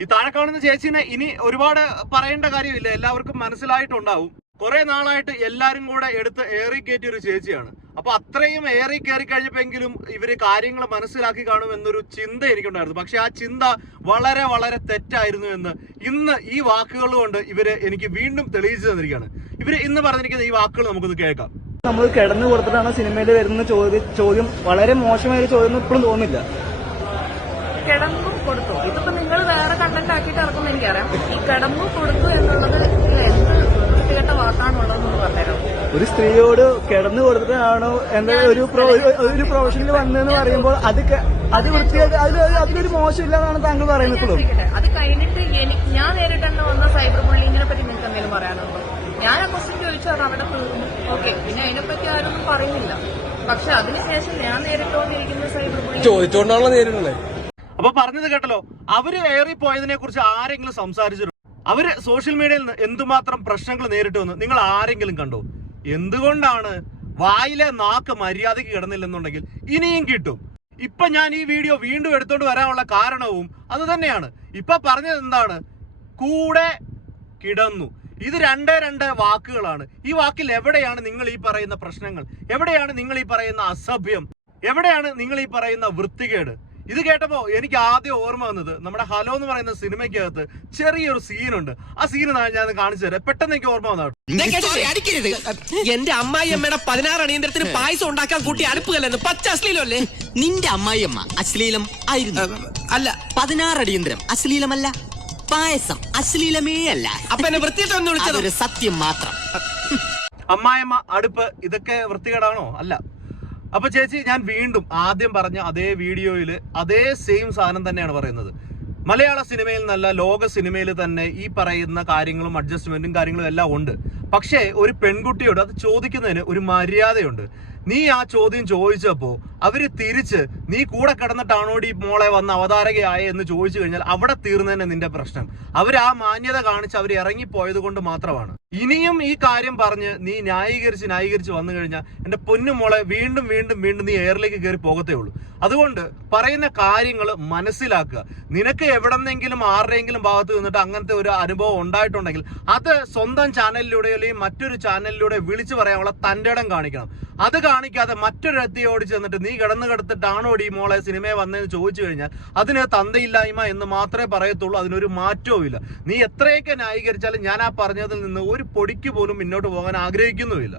ഈ താഴെ കാണുന്ന ചേച്ചിനെ ഇനി ഒരുപാട് പറയേണ്ട കാര്യമില്ല. എല്ലാവർക്കും മനസ്സിലായിട്ടുണ്ടാവും. കുറെ നാളായിട്ട് എല്ലാരും കൂടെ എടുത്ത് ഏറി കയറ്റിയ ഒരു ചേച്ചിയാണ്. അപ്പൊ അത്രയും ഏറി കയറി കഴിഞ്ഞപ്പോഴെങ്കിലും ഇവർ കാര്യങ്ങൾ മനസ്സിലാക്കി കാണും എന്നൊരു ചിന്ത എനിക്കുണ്ടായിരുന്നു. പക്ഷെ ആ ചിന്ത വളരെ വളരെ തെറ്റായിരുന്നു എന്ന് ഇന്ന് ഈ വാക്കുകൾ കൊണ്ട് ഇവർ എനിക്ക് വീണ്ടും തെളിയിച്ചു തന്നിരിക്കുകയാണ്. ഇവർ ഇന്ന് പറഞ്ഞിരിക്കുന്ന ഈ വാക്കുകൾ നമുക്കൊന്ന് കേൾക്കാം. നമ്മൾ കിടന്നു കൊടുത്തിട്ടാണ് സിനിമയിൽ വരുന്ന ചോദ്യം ചോദ്യം. വളരെ മോശമായ ഒരു ചോദ്യം ഇപ്പോഴും തോന്നുന്നില്ല. കിടന്നു കൊടുത്തു. ഇതിപ്പോ നിങ്ങൾ വേറെ കണ്ടന്റ് ആക്കിയിട്ട് ഇറക്കുമെന്ന് എനിക്കറിയാം. ഈ കിടന്നു കൊടുത്തു എന്നുള്ളത് എന്ത് വൃത്തികെട്ട വാക്കാണുള്ളതെന്ന് പറഞ്ഞുതരാം ഒരു സ്ത്രീയോട് കിടന്നു കൊടുത്തിട്ടാണോ എന്താ ഒരു ഒരു- പ്രൊഫഷനിൽ വന്നതെന്ന് പറയുമ്പോൾ അത് അത് വൃത്തിയായിട്ട് അതിൽ അതിലൊരു മോശമില്ലാന്നാണ് താങ്കൾ പറയുന്നത് ഇപ്പോഴും. അത് കഴിഞ്ഞിട്ട് എനിക്ക് ഞാൻ തന്നെ വന്ന സൈബർ ബുള്ളിങ്ങിനെ പറ്റി നിങ്ങൾക്ക് എന്തെങ്കിലും പറയാനുണ്ടോ? ഞാൻ ആ ക്വസ്റ്റ്യൻ ചോദിച്ചു അത് അവിടെ തീർന്നു. ഓക്കെ പിന്നെ അതിനെപ്പറ്റി ആരൊന്നും പറയുന്നില്ല. പക്ഷെ അതിനുശേഷം ഞാൻ നേരിട്ടുകൊണ്ടിരിക്കുന്ന സൈബർ ബുള്ളിങ് ചോദിച്ചോണ്ടാണല്ലോ നേരിടണേ അപ്പൊ പറഞ്ഞത് കേട്ടല്ലോ അവർ ഏറിപ്പോയതിനെ കുറിച്ച് ആരെങ്കിലും സംസാരിച്ചിട്ടുണ്ട്? അവർ സോഷ്യൽ മീഡിയയിൽ എന്തുമാത്രം പ്രശ്നങ്ങൾ നേരിട്ട് വന്ന്? നിങ്ങൾ ആരെങ്കിലും കണ്ടോ? എന്തുകൊണ്ടാണ് വായിലെ നാക്ക് മര്യാദയ്ക്ക് കിടന്നില്ലെന്നുണ്ടെങ്കിൽ ഇനിയും കിട്ടും. ഇപ്പൊ ഞാൻ ഈ വീഡിയോ വീണ്ടും എടുത്തോണ്ട് വരാനുള്ള കാരണവും അത് തന്നെയാണ്. ഇപ്പൊ പറഞ്ഞത് എന്താണ്? കൂടെ കിടന്നു. ഇത് രണ്ടേ രണ്ട് വാക്കുകളാണ്. ഈ വാക്കിൽ എവിടെയാണ് നിങ്ങൾ ഈ പറയുന്ന പ്രശ്നങ്ങൾ? എവിടെയാണ് നിങ്ങൾ ഈ പറയുന്ന അസഭ്യം? എവിടെയാണ് നിങ്ങൾ ഈ പറയുന്ന വൃത്തികേട്? ഇത് കേട്ടപ്പോ എനിക്ക് ആദ്യം ഓർമ്മ വന്നത് നമ്മുടെ ഹലോ എന്ന് പറയുന്ന സിനിമയ്ക്കകത്ത് ചെറിയൊരു സീനുണ്ട്. ആ സീൻ ഞാൻ കാണിച്ചു തരാം. പെട്ടെന്ന് എനിക്ക് ഓർമ്മ വന്നു എന്റെ അമ്മായി അമ്മയുടെ പതിനാറ് അണിയന്ത്രത്തിന് പായസം ഉണ്ടാക്കാൻ കൂട്ടി അടുപ്പുകല്ലെന്ന്. പച്ച അശ്ലീലല്ലേ നിന്റെ അമ്മായിയമ്മ അശ്ലീലം ആയിരുന്നു. അല്ല. പതിനാറ് അടിയന്തരം. അശ്ലീലമല്ല. പായസം അശ്ലീലമേ അല്ല. അപ്പൊ എന്നെ വൃത്തിയിട്ടൊന്നും വിളിച്ചത്? അതൊരു സത്യം മാത്രം. അമ്മായിമ്മ അടുപ്പ് ഇതൊക്കെ വൃത്തികേടാണോ? അല്ല. അപ്പൊ ചേച്ചി ഞാൻ വീണ്ടും ആദ്യം പറഞ്ഞ അതേ വീഡിയോയിൽ അതേ സെയിം സാധനം തന്നെയാണ് പറയുന്നത്. മലയാള സിനിമയിൽ നല്ല ലോക സിനിമയിൽ തന്നെ ഈ പറയുന്ന കാര്യങ്ങളും അഡ്ജസ്റ്റ്മെന്റും കാര്യങ്ങളും എല്ലാം ഉണ്ട്. പക്ഷേ ഒരു പെൺകുട്ടിയോട് അത് ചോദിക്കുന്നതിന് ഒരു മര്യാദയുണ്ട്. നീ ആ ചോദ്യം ചോദിച്ചപ്പോ അവർ തിരിച്ച് നീ കൂടെ കിടന്നിട്ടാണോടി മോളെ വന്ന് അവതാരകയായ എന്ന് ചോദിച്ചു കഴിഞ്ഞാൽ അവിടെ തീർന്നതന്നെ നിന്റെ പ്രശ്നം. അവർ ആ മാന്യത കാണിച്ച് അവർ ഇറങ്ങിപ്പോയത് കൊണ്ട് മാത്രമാണ്. ഇനിയും ഈ കാര്യം പറഞ്ഞ് നീ ന്യായീകരിച്ച് ന്യായീകരിച്ച് വന്നു കഴിഞ്ഞാൽ എന്റെ പൊന്നു മോളെ വീണ്ടും വീണ്ടും വീണ്ടും നീ എയറിലേക്ക് കയറി പോകത്തേ ഉള്ളൂ. അതുകൊണ്ട് പറയുന്ന കാര്യങ്ങൾ മനസ്സിലാക്കുക. നിനക്ക് എവിടെന്നെങ്കിലും ആരുടെയെങ്കിലും ഭാഗത്ത് നിന്നിട്ട് അങ്ങനത്തെ ഒരു അനുഭവം ഉണ്ടായിട്ടുണ്ടെങ്കിൽ അത് സ്വന്തം ചാനലിലൂടെ അല്ലെങ്കിൽ മറ്റൊരു ചാനലിലൂടെ വിളിച്ചു പറയാനുള്ള തന്റെ ഇടം കാണിക്കണം. അത് കാണിക്കാതെ മറ്റൊരു എത്തിയോട് ചെന്നിട്ട് നീ കിടന്നു കിടത്തിട്ടാണോ ഈ മോളെ സിനിമയെ വന്നതെന്ന് ചോദിച്ചു കഴിഞ്ഞാൽ അതിന് തന്തയില്ലായ്മ എന്ന് മാത്രമേ പറയത്തുള്ളൂ അതിനൊരു മാറ്റവും ഇല്ല. നീ എത്രയൊക്കെ ന്യായീകരിച്ചാലും ഞാൻ ആ പറഞ്ഞതിൽ നിന്ന് ഒരു പൊടിക്ക് പോലും മുന്നോട്ട് പോകാൻ ആഗ്രഹിക്കുന്നുമില്ല.